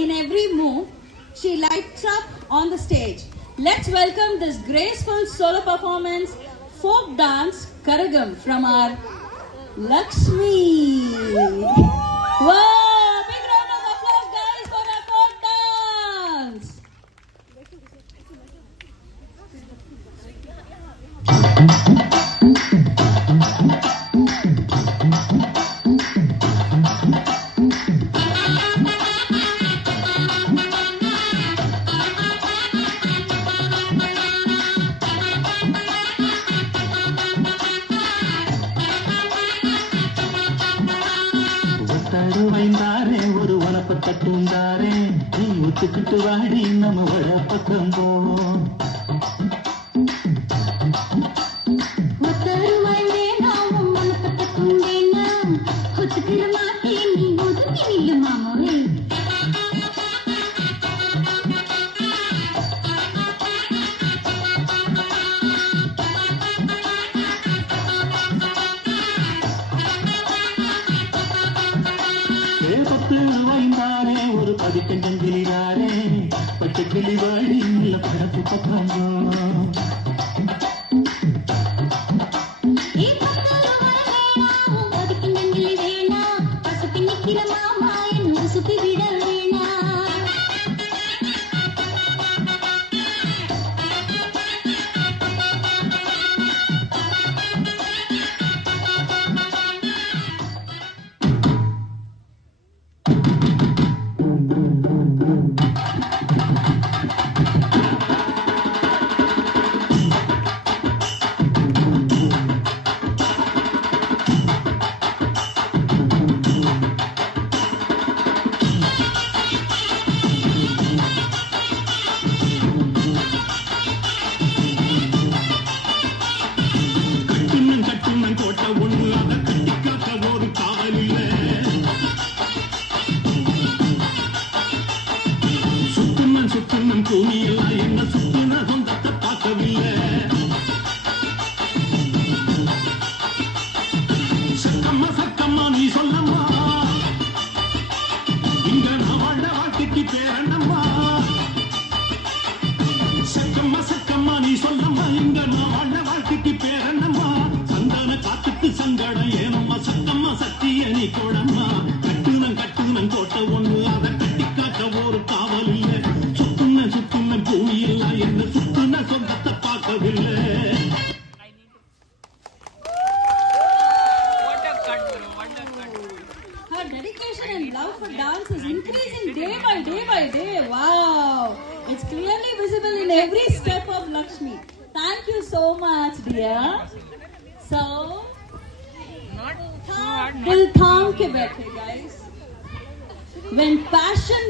in every move, she lights up on the stage. Let's welcome this graceful solo performance, folk dance, Karagam from our Lakshmi. Wow! Big round of applause, guys, for our folk dance. ஒரு வனப்பட்ட தூந்தாரே நீ ஒத்துக்கிட்டு வாடி நம்ம வட பக்கம் போவோம் ஒரு பதிக்கஞ்சங்கிலினாரே பட்டு கிளி வாடி நல்ல படப்பு பக்கம் பூமியெல்லாம் என்ன சுத்தின சொந்தத்தை பார்க்கவில்லை சக்கம்மா சக்கம்மா நீ சொல்லம்மா இங்க நான் வாழ வாழ்க்கைக்கு பேரண்ணம்மா சக்கம்மா சக்கம்மா நீ சொல்லம்மா இங்க நான் வாழ வாழ்க்கைக்கு பேரண்ணம்மா சந்தான காத்துக்கு சங்கடம் ஏனம்மா சக்கம்மா சத்திய நீ கோடம்மா கட்டுனன் கோட்டை ஒண்ணு அதை கட்டி காக்க ஒரு காவல் இல்லை பூமியெல்லாம் என்ன சுத்தின சொந்தத்தை பார்க்கவில்லை. Her dedication and love for dance is increasing day by day. Wow! It's clearly visible in every step of Lakshmi. Thank you so much, dear. So, dil thaam ke baithe, guys. When passion